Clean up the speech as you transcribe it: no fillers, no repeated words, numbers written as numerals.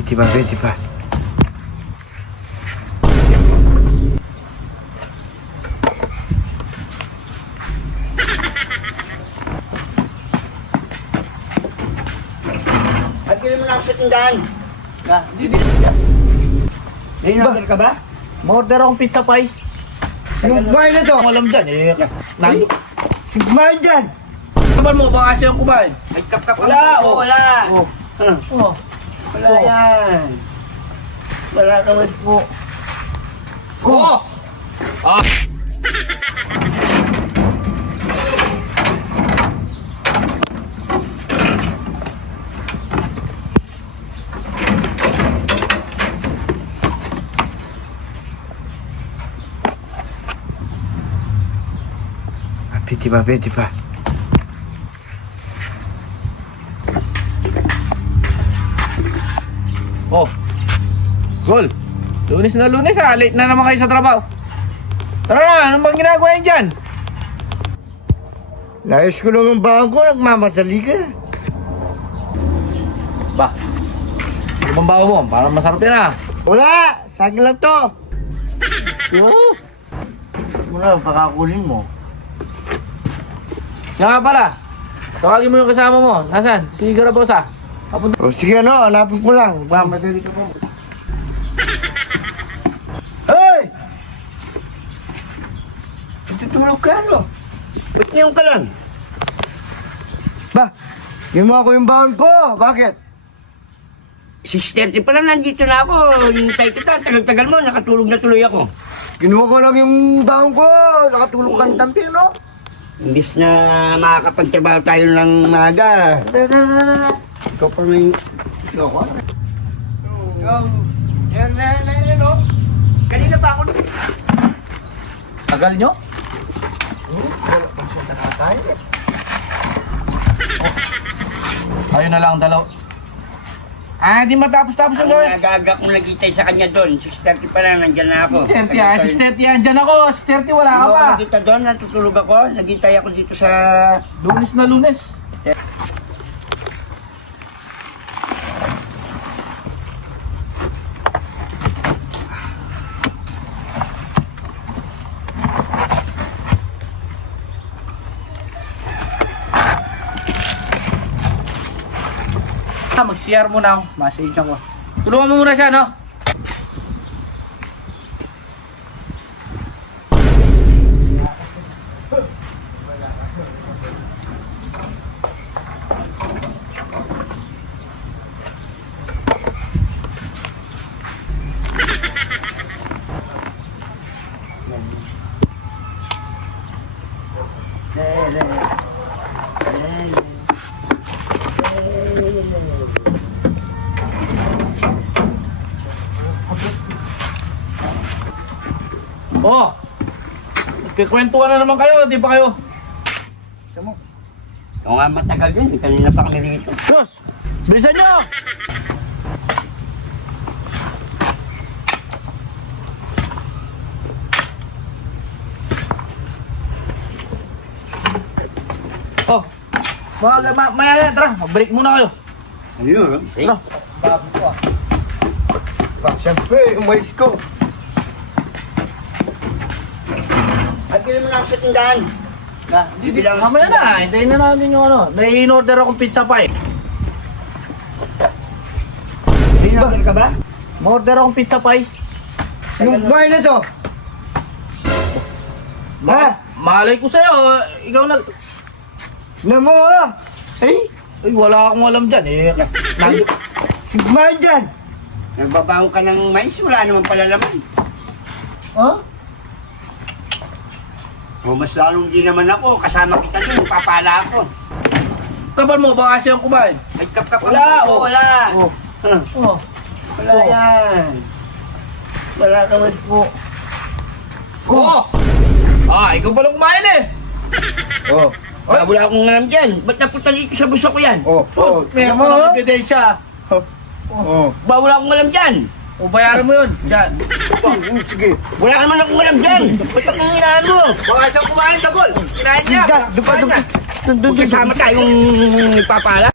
Vedi pa, vedi pa. Pagkili mo na ako sa tindahan. Hindi. Nai-order ka ba? Ma-order akong pizza pie. Yung kumain na to. Ang alam dyan eh. Ay, kumain dyan. Kapan mo, baka siyang kumain. Ay, kap-kap. Wala, oh. Wala. Oh. Huh. Oh. Wala yan. Wala ka man po. Oh! Ah! Vedi pa. Oh. Gol. Lunes na lunes ah. Late na naman kayo sa trabaho. Tara na, anong bang ginagawa niyo dyan? Layos ko lang yung bahan ko, nagmamadali ka. Ba? Ano bang bago mo? Parang masarap yan ah. Wala! Saging lang to. Oh. Muna, pakakulin mo. Kaya nga pala. Tawagin mo yung kasama mo. Nasaan? Si Garabosa. Papunta. O sige ano, hanapin ko lang. Nagmamadali ka po. Hoy! Tutulog ka ano? Ba't ngayon ka lang? Ba, hindi mo ako yung baon ko. Bakit? 6:30 pa lang nandito na ako. Hintay kita. Tagal-tagal mo. Nakatulog na tuloy ako. Kinuha ko lang yung baon ko. Nakatulog ka ng tampi, no? Imbis na makakapagtrabaho tayo ng maaga. Ikaw pa may... Ikaw ko? Yan, no? Kanina pa ako... Tagal nyo? Wala pa siya nakatay. Ayun na lang dalaw. Ah, di matapos-tapos yung Ang gawin. nagaga kong nagkitay sa kanya doon. 6:30 pa lang, nandyan na ako. 6:30 ah, 6:30 yan. Dyan ako, 6:30 wala ka Ako pa. nakita doon, natutulog ako. Nagkitay ako dito sa... Lunes na lunes. Mag-CR muna ako. Message ako. Tulungan mo muna siya, no? Oh! Kikwentuhan na naman kayo, di ba kayo? Gusto mo? Oo nga, matagal din. Kanina pa kami dito. Diyos! Bilisan nyo! Oh! Maya na, tara, mag-break muna kayo. Ano yun? Tara. Babi ko ah. Siyempre, umayos ko. At mo na ako sa tindahan. Hindi lang. Mamaya na, hintayin na natin yung ano. May in-order akong pizza pie. Order ka ba? Ma-order akong pizza pie. Yung kumain na to. Ha? Malay ko sa'yo, ikaw nag... Namo ha? Ay, Ay, wala akong alam dyan eh. ay, kumain dyan. Nagbabaho ka ng mais, wala naman pala laman. Ha? O mas lalong di naman ako, kasama kita doon, papala ako. Kapan mo, baka siyang kumain. Ay, kap-kap. Wala, oh. Wala. Oh. Huh. Oh. Wala yan. Wala ka man po. Oh! Ah, ikaw palang kumain eh. Oh. Ay, wala akong alam dyan. Ba't napunta dito sa buso ko yan? Oh. Sus, meron ka ng ebidensya. Oh. Ba, wala akong alam dyan. O, bayaran mo yun. Diyan. Sige. Wala naman akong alam dyan. Ba't akong inaan mo? Baka siyang kumain, Dagol. Kinain niya. Doon kasama tayong ipapala.